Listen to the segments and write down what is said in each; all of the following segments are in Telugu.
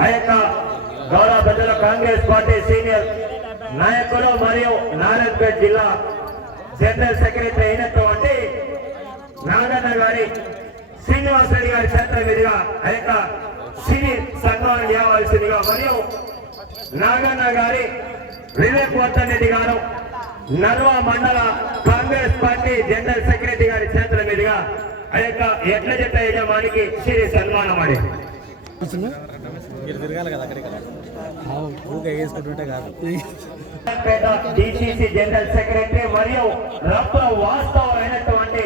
ఆ యొక్క గౌరవ పెద్దల కాంగ్రెస్ పార్టీ సీనియర్ నాయకులు మరియు నారాయణపేట జిల్లా జనరల్ సెక్రటరీ అయినటువంటి నాగన్న గారి శ్రీనివాస్ రెడ్డి గారి చేతుల మీదుగా ఆ యొక్క సిరి సన్మానం చేయవలసిందిగా మరియు నాగన్న గారి వివేక్ వర్ధన్ రెడ్డి గారు నల్వా మండల కాంగ్రెస్ పార్టీ జనరల్ సెక్రటరీ గారి చేతుల మీదుగా ఆ యొక్క ఎడ్ల జట్ట యజమానికి శ్రీ సన్మానం అని మీరు తిరగాలి కదా అక్కడికి ఊరికే వేసుకుంటుంటే కాదు. డిసిసి జనరల్ సెక్రటరీ మరియు రప్ప వాస్తవమైనటువంటి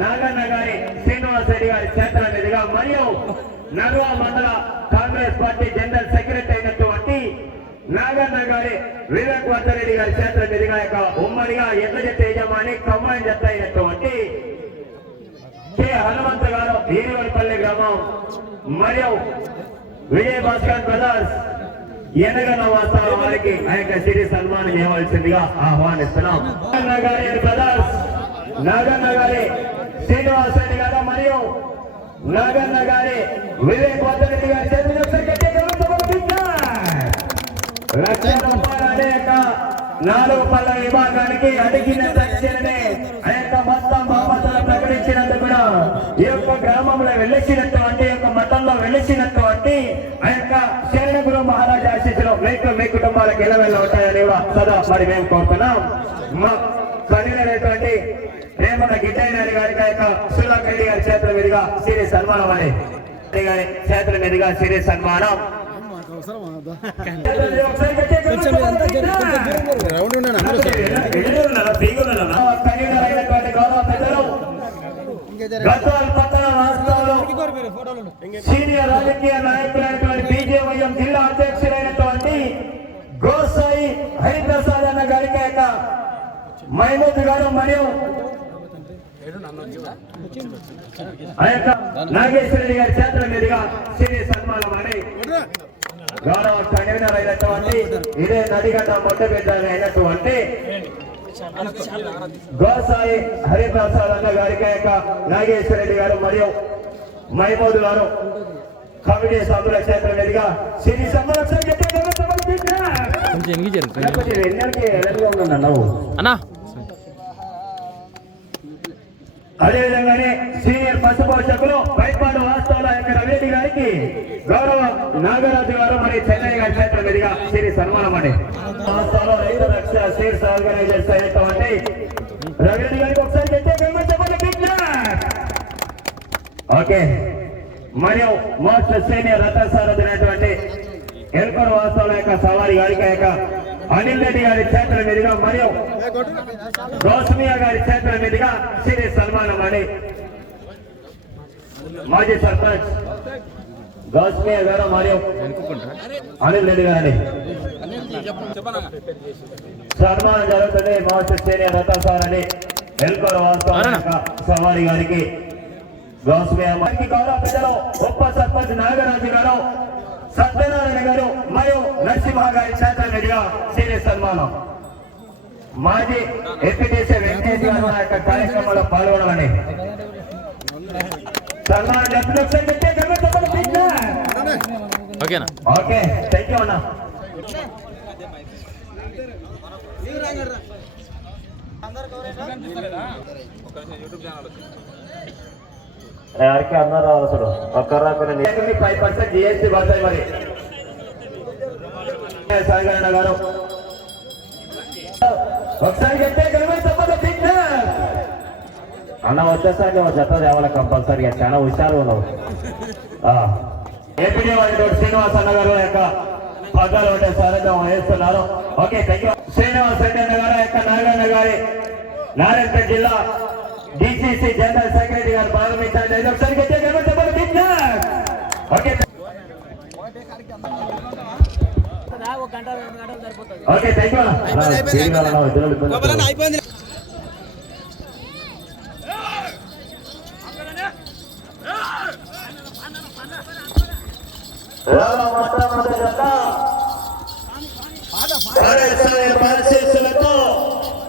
నాగన్న గారి శ్రీనివాస్ రెడ్డి గారి చేతుల మీదుగా మరియు నల్వా మండల కాంగ్రెస్ పార్టీ జనరల్ సెక్రటరీ అయినటువంటి నాగన్న గారి వివేక్ వర్ధన్ రెడ్డి గారి చేతుల మీదుగా యొక్క ఉమ్మడిగా ఎడ్ల జట్ట యజమాని కమాండ్ జట్ట అయినటువంటి కె హనుమంత గారు ఈరివల్పల్లి గ్రామం మరియు విజయ్ భాస్కర్ బ్రదర్స్ ఎనగన వాస్తవ వారికి ఆ యొక్క సిరి సన్మానం చేయవలసిందిగా ఆహ్వానిస్తున్నాం. నాగన్న గారి బ్రదర్స్ నాగన్న గారి శ్రీనివాస్ రెడ్డి గారు మరియు నాగన్న గారి వివేక్ వద్దరెడ్డి గారి చేతులు లక్ష రూపాయల అనే యొక్క నాలుగు పళ్ళ విభాగానికి అడిగిన తక్షణమే ఆ యొక్క మొత్తం బహుమతులు ప్రకటించినందుకు కూడా ఈ యొక్క గ్రామంలో వెలిసినటువంటి మతంలో వెలిసినటువంటి ఆ యొక్క శరణగురు మహారాజా ఆశీస్సులు మీకు మీ కుటుంబాలకు ఎలా వెళ్ళ ఉంటాయని సదా మరి మేము కోరుతున్నాం మా కన్వీనర్ రేమన గిట్టయ్య గారికి ఆ యొక్క సుల్లాక్ రెడ్డి గారి చేతుల మీదుగా సిరి సన్మానం అని గారి చేతుల మీదుగా సిరి సన్మానం రౌండ్ ఉన్నాను పట్టణ రాష్ట్రంలో సీనియర్ రాజకీయ నాయకులైనటువంటి బీజేవైఎం జిల్లా అధ్యక్షులైనటువంటి గోసాయి హరిప్రసాద్ అన్న గారికి యొక్క మహమూద్ గారు మరియు ఆ యొక్క నాగేశ్వరరెడ్డి గారి చేతుల మీదుగా సీనియర్ సన్మానం అని గౌరవ కన్వీనర్ అయినటువంటి ఇదే నడిగడ్డ మొట్టబిడ్డ అయినటువంటి గోసాయి హరిప్రసాద్ అన్న గారికి యొక్క నాగేశ్వరరెడ్డి గారు మరియు మహమూద్ గారు కమిటీ సభ్యుల చేతుల మీదుగా శ్రీ సంరక్షణ అన్నా. అదేవిధంగానే సీనియర్ పశు పోషకులు పైపాడు వాస్తవాల యొక్క రవిరెడ్డి గారికి గౌరవ నాగరాజు గారు మరియు చెన్నై గారి చేతుల మీదుగా శ్రీ సన్మానం అండి. వాస్తవాల రైతు రక్ష సీట్స్ ఆర్గనైజర్స్ అయినటువంటి రవిరెడ్డి గారికి ఒకసారి ఓకే. మరియు మోస్ట్ సీనియర్ రథసారథినటువంటి ఎల్కొర వాస్తవాల యొక్క సవారి గారికి యొక్క అనిల్ రెడ్డి గారి చేతుల మీదుగా మరియు రోస్మియా గారి చేతుల మీదుగా శ్రీ సన్మానం అని మాజీ సర్పంచ్ గౌస్మియా గారు మరియు అనిల్ రెడ్డి గారిని. సన్మానం జరుగుతుంది మోస్ట్ సీనియర్ రథసార్ అని ఎల్కోర వాస్తవ సవారి గారికి. గౌరవ పెద్దలు గొప్ప సర్పంచ్ నాగరాజు గారు సత్యనారాయణ గారు మరియు నరసింహ గారి చేతుల మీదుగా శ్రీ సన్మానం. మాజీ ఎంపీటీసీ వెంకటేష్ గారు ఆ యొక్క కార్యక్రమంలో పాల్గొనాలని. ఓకేనా? ఓకే థ్యాంక్ యూ అన్న. ఎవరికి అన్నారు అసలు ఒక్క రాకుండా ఫైవ్ పర్సెంట్ జిఎస్టీ పడతాయి మరి. సాగరణ గారు. ఒకసారి big clap. అన్న వచ్చేసరికి జత తేవాలి కంపల్సరీగా. చాలా హుషారు ఉన్నావు. ఏపీ వాళ్ళు శ్రీనివాస్ అన్న గారు యొక్క పగ్గాలు ఉంటే సారథ్యం వేస్తున్నారు okay thank you Srinivas Reddy అన్న గారు యొక్క నారాయణ గారి నారాయణపేట జిల్లా DCC general okay thank you అయిపోయింది పరిశీలతో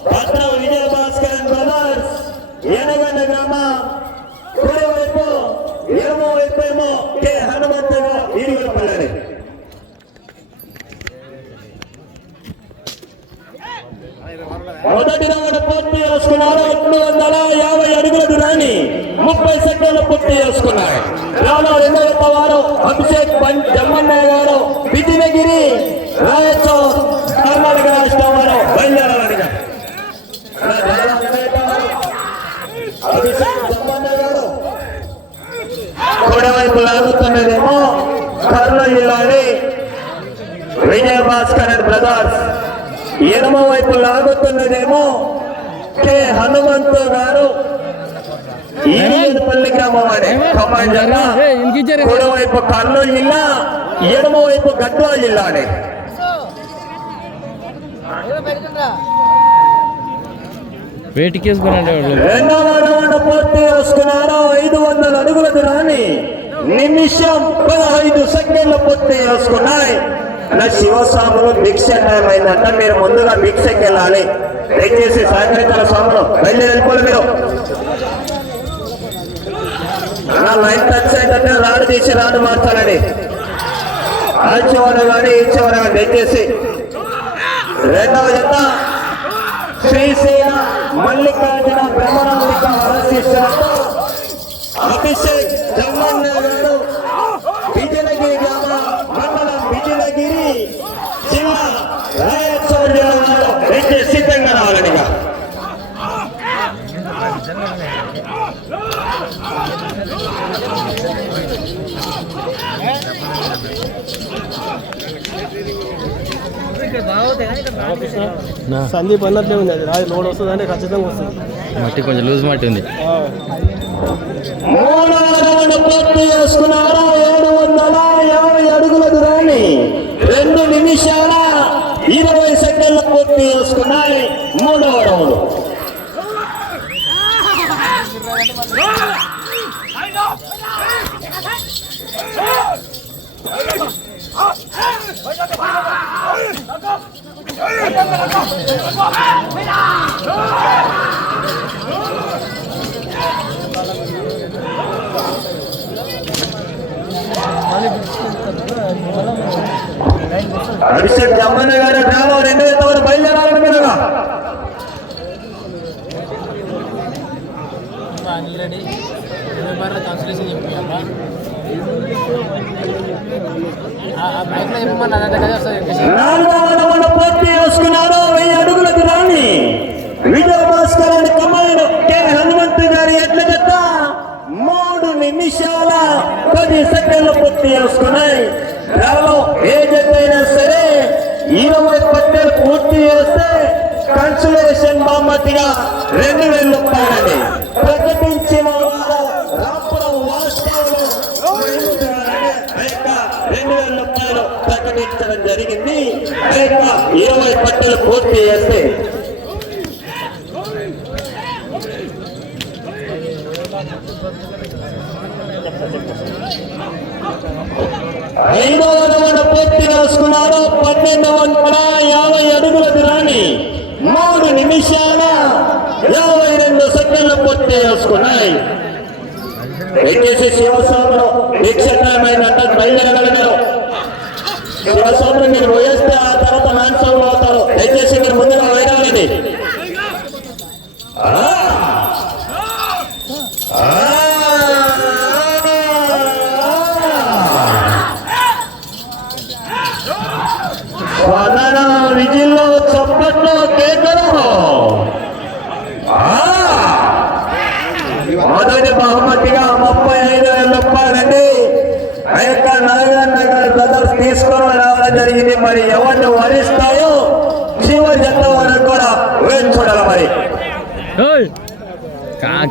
భద్ర విజయ భాస్కర్ బ్రదర్స్ మొదటి పూర్తి చేసుకున్నారు. వందల యాభై అడుగులు దూరాన్ని ముప్పై సెకండ్లు పూర్తి చేసుకున్నారు రాను రెండవ వారు అభిషేక్ జమ్మన్నయ్య గారు విజయనగిరి కర్ణాటక రాష్ట్రం వారు బయలుదేరాలని కుడివైపు లాగుతున్నదేమో కర్నూలు జిల్లాని విజయ భాస్కర్ బ్రదర్స్. ఎడమ వైపు లాగుతున్నదేమో కె. హనుమంతు గారు. ఈయనపల్లి గ్రామం అనే. ఖమ్మం జిల్లా కుడివైపు కర్నూలు జిల్లా ఎడమ వైపు గద్వాల జిల్లా అనే. వేటికి వేసుకున్నాడు వాళ్ళు? రెండవ రౌండ్ పూర్తి చేసుకున్నారు. ఐదు వందల అడుగుల దూరాన్ని నిమిషం పదహైదు సెకండ్లు పూర్తి చేసుకున్నాయి. అలా శివస్వాములు భిక్ష టైం అయిందంట మీరు ముందుగా భిక్షకి వెళ్ళాలి దయచేసి సహకరించాల స్వాములు? బయలుదేరి వెళ్ళిపోలే మీరు. అలా లైన్ టచ్ అయిందంటే రాడు తీసి రాడు మార్చాలండి. ఆ చివర కానీ ఈ చివర కానీ దయచేసి. రెండవ జత. శ్రీశైల మల్లికార్జున బ్రహ్మరాంబిక వరశిష్యులతో అభిషేక్ జగన్న గారు విజయనగిరి గ్రామ మండలం విజయనగిరి జిల్లా రాయచూర్ జిల్లా వారు అయితే సిద్ధంగా రావాలని సందీప్ అన్నట్లే ఉంది అది. రాజు లోడ్ వస్తుంది అంటే ఖచ్చితంగా వస్తుంది. మట్టి కొంచెం లూజ్ మట్టి ఉంది. రౌండ్ ఏడు వందల యాభై అడుగుల దూరాన్ని రెండు నిమిషాల ఇరవై పూర్తి చేసుకున్నాయి మూడవ రౌండ్ అభిషేక్ జమ్మన్న గారు డ్రామా రెండు వేల వరకు బయలుదేరాలని మీరుగా నాలుగవ రౌండ్ పూర్తి చేసుకున్నారు వెయ్యి అడుగుల దూరాన్ని విజయ భాస్కర్ అని కమ్మాయిను కె. హనుమంతు గారి ఎట్ల జత మూడు నిమిషాల పది సెకండ్లు పూర్తి చేసుకున్నాయి డ్రాలో ఏ జత అయినా సరే ఇరవై పట్టెలు పూర్తి చేస్తే కన్సులేషన్ బహుమతిగా రెండు వేల రూపాయలని ప్రకటించిన రెండు వేల రూపాయలు ప్రకటించడం జరిగింది. ఇరవై పట్టెలు పూర్తి చేస్తే ఐదవ రౌండ్ పూర్తి చేసుకున్నారు పన్నెండు వందల యాభై అడుగుల దూరాన్ని మూడు నిమిషాల యాభై రెండు సెకండ్లు పూర్తి చేసుకున్నాయి శివస్వాములు దీక్షమైనట్టు బయలుదేరగలిగారు. శివస్వాములు మీరు పోయేస్తే ఆ తర్వాత మాన్సంలో అవుతారు. దయచేసి మీరు ముందుగా వేయగలిగింది స్వదన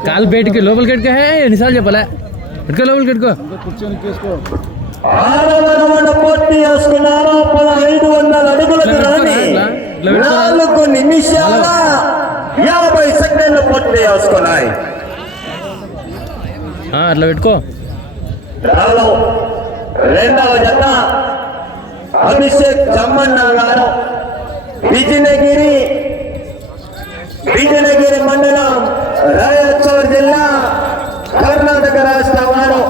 కాలు బయటికి లోపలికి కట్టుకో హే ఎన్నిసార్లు చెప్పలే కట్టుకో లోపలికి చేసుకున్నారు పదహైదు వందల అడుగుల దూరాన్ని నాలుగు నిమిషాల యాభై సెకండ్లు పూర్తి చేసుకున్నాయి. ఆ, అట్లా పెట్టుకో. రాలో రెండవ జత అభిషేక్ జమ్మన్న గారు. విజయనగిరి విజయనగిరి మండలం రాయచూర్ జిల్లా కర్ణాటక రాష్ట్ర వారు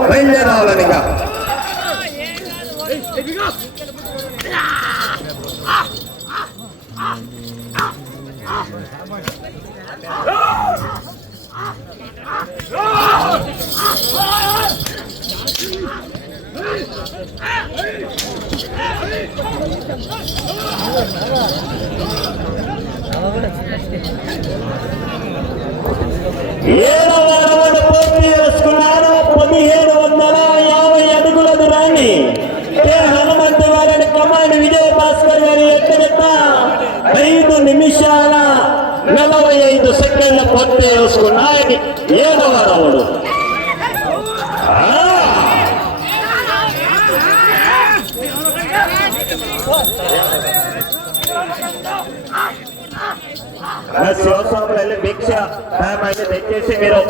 అలా శివస్వాములు వెళ్ళి భిక్ష టైం అయితే తెచ్చేసి మీరు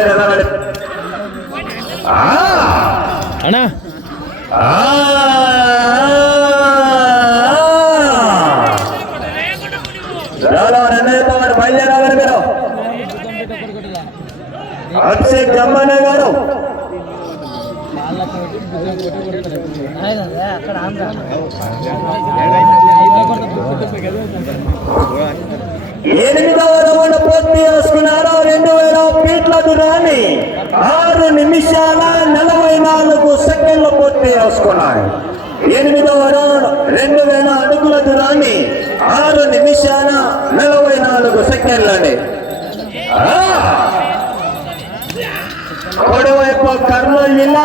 వెళ్ళాలి! అన్నా! రాలో రెండో వారు బయలుదేరాలి మీరు అభిషేక్ జమ్మన్న గారు ఎనిమిదవ రౌండ్ పూర్తి చేసుకున్నారు. రెండు వేల ఫీట్ల దూరాన్ని ఆరు నిమిషాల నలభై నాలుగు సెకండ్లు పూర్తి చేసుకున్నాయి. ఎనిమిదవ రౌండ్ రెండు వేల అడుగుల దూరాన్ని ఆరు నిమిషాల నలభై నాలుగు సెకండ్లని ఆ! కుడివైపు కర్నూలు జిల్లా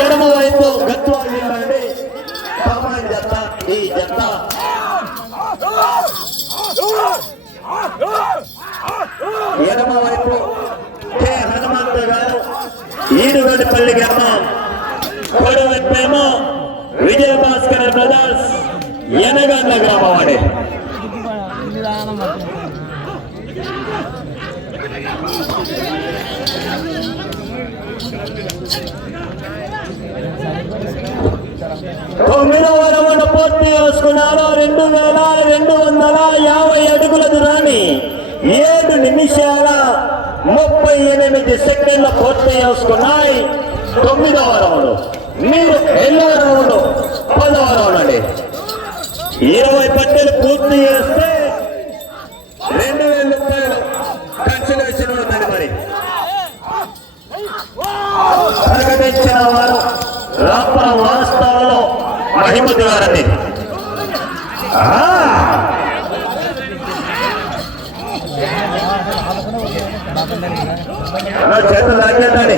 ఎడమ వైపు గద్వాల జిల్లా అండి. కమాండ్ జత ఈ జత ఎడమ వైపు కె. హనుమంత గారు ఈరుగడిపల్లి గ్రామం. కుడి ఏమో విజయ భాస్కర్ బ్రదర్స్ ఎనగండ్ల గ్రామం అండి. తొమ్మిదవ రౌండ్ పూర్తి చేసుకున్నారు రెండు వేల రెండు వందల యాభై అడుగుల దూరాన్ని ఏడు నిమిషాల ముప్పై ఎనిమిది సెకండ్ల పూర్తి చేసుకున్నాయి తొమ్మిదవ రౌండ్. మీరు ఎన్నో రౌండ్ పదవ రౌండ్ అండి. ఇరవై పట్టెలు పూర్తి చేస్తే రెండు వేల రూపాయలు కన్సిడరేషన్ ఉందండి మరి. ప్రకటించిన వారు రాపర మహిమతి వారని ఆ! అలా చేతులు లాగేద్దండి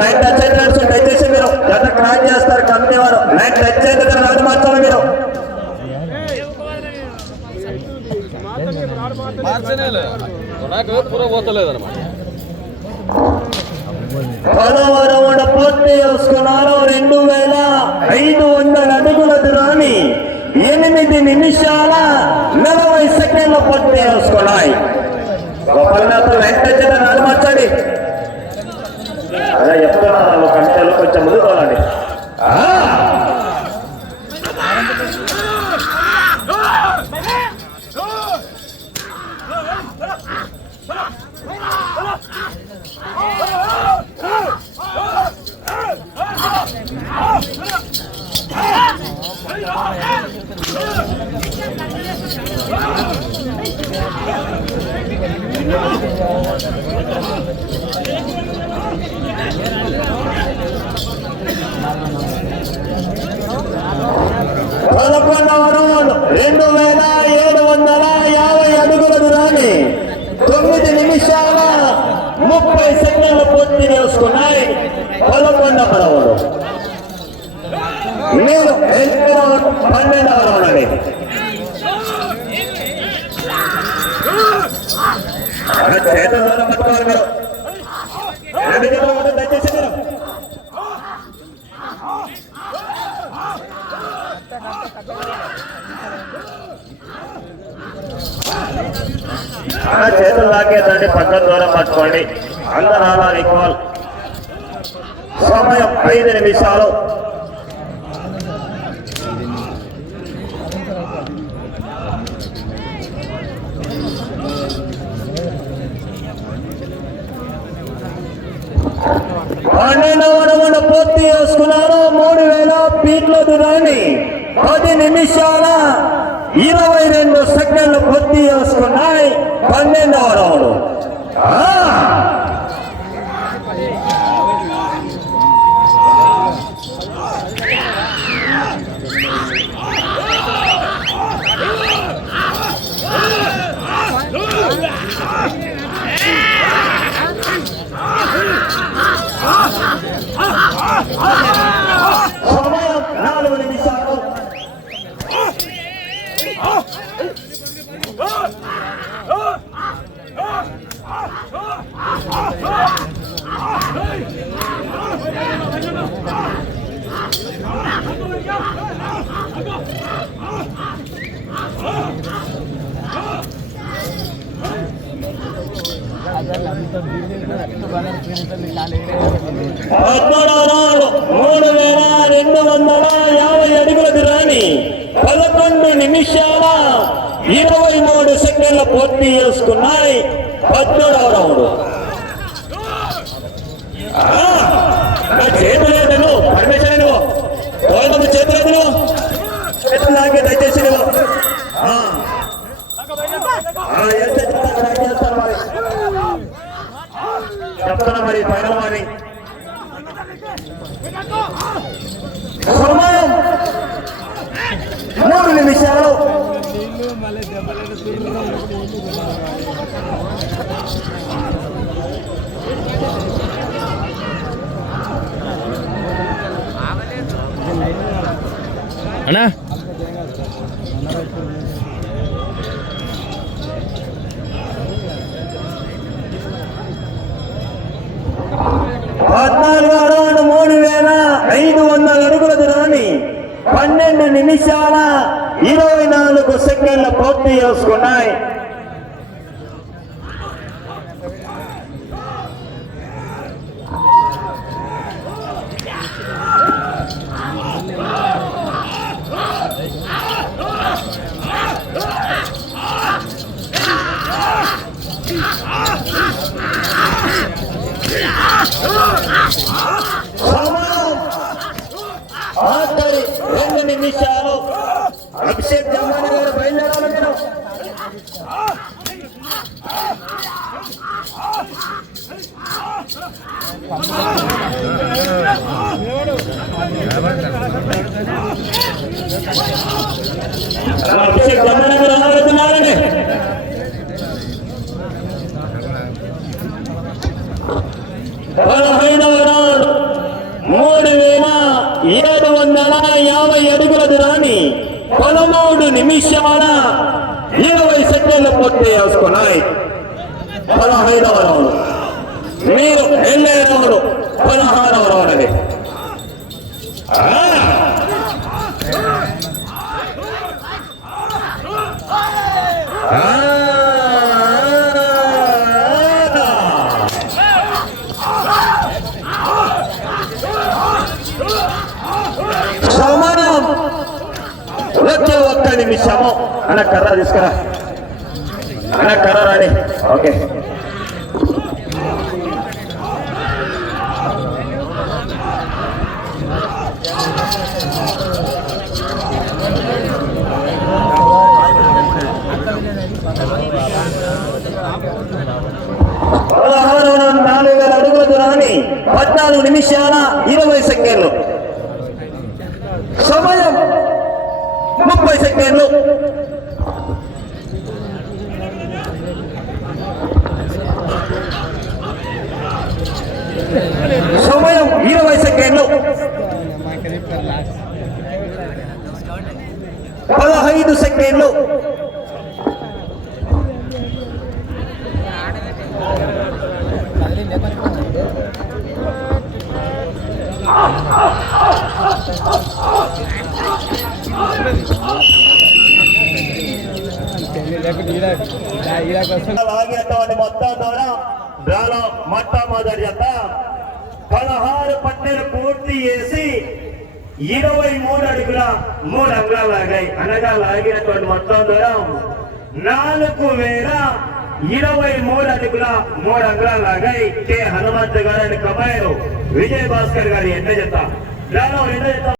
లైన్ టచ్ అయితే దయచేసి మీరు జత క్రాక్ చేస్తారు కంపెనీ వారు. లైన్ టచ్ అయితే కదా రాదు మార్చాలి మీరు. మార్చలేదు. నాకు పూర పోతలేదు అనమాట పదవ రౌండ్ పూర్తి చేసుకున్నారు రెండు వేల ఐదు వందల అడుగుల దూరాన్ని ఎనిమిది నిమిషాల నలభై సెకండ్ల పూర్తి చేసుకున్నాయి గోపాలనాథ్ లైన్ టచ్ అయితే మార్చండి. చెప్తున్నారు ఒక కొంచెం ముందు రెండు. వేల ఏడు వందల యాభై అడుగుల దూరాన్ని తొమ్మిది నిమిషాల ముప్పై సెకండ్లు పూర్తి చేసుకున్నాయి. పదకొండ రౌండ్. పన్నెండవ రౌండ్ అండి చేతుల్లో పట్టుకోవాలి మీరు చేతులు పట్టుకొని దయచేసి మీరు అలా చేతులు లాగేదండి పక్కన దూరం పట్టుకోండి అందరూ అలా ఈక్వల్ సమయం ఐదు నిమిషాలు పన్నెండవ పూర్తి చేసుకున్నారు. మూడు వేల ఫీట్ల దూరాన్ని పది నిమిషాల ఇరవై రెండు సెకండ్లు పూర్తి చేసుకున్నాయి. పన్నెండవ రౌండ్. సెకండ్ల పద్మనాభరాముడు చేసుకున్నాయి పద్మూడవ రౌండ్ ఆ, నా చేతులు లేదు నువ్వు పరమేశ్వర నువ్వు గోవిందమ్మ చేతులు లేదు నువ్వు చేతులు లాగే దయచేసి నువ్వు ఆ. ఆ, ఎంత చెప్తారు నాకు చేస్తారు మరి చెప్తున్నా మరి పైన మరి సమయం మూడు నిమిషాలు అన్నా పద్నాలుగు రౌండ్ మూడు వేల ఐదు వందల అడుగుల దూరాన్ని పన్నెండు నిమిషాల ఇరవై నాలుగు సెకండ్ల పూర్తి చేసుకున్నాయి. ఆఖరి రెండు నిమిషాలు. అభిషేక్ జమాని గారు బయలుదేరాలి అభిషేక్ జమాని గారు ఆలోచనాలండి పదహైదవ రౌండ్ మూడు వేల ఏడు వందల యాభై అడుగుల దూరాన్ని పదమూడు నిమిషాల ఇరవై సెకండ్లు పూర్తి చేసుకున్నాయి. పదహైదవ రౌండ్. మీరు వెళ్ళే రౌండ్. పదహారవ రౌండ్ అది. అన్న కర్ర తీసుకురా. అన్న కర్ర రాని. ఓకే. నాలుగు వేల అడుగుల దూరాన్ని పద్నాలుగు నిమిషాల ఇరవై సెకండ్లు. సమయం ముప్పై సెకండ్లు సమయం ఇరవై సెకండ్లు పదహైదు సెకండ్లు. మొత్తం ద్వారా డ్రాలో మొట్టమొదటి జత పదహారు పట్టెలు పూర్తి చేసి ఇరవై మూడు అడుగుల మూడు అంగాలు లాగాయి. అనగా లాగినటువంటి మొత్తం దూరం నాలుగు వేల ఇరవై మూడు అడుగుల మూడు అంగాలు లాగాయి. కె. హనుమంత్ గారు కమాయరు విజయ్ భాస్కర్ గారి ఎంత చెప్తా డ్రాలో ఎంత చెప్తా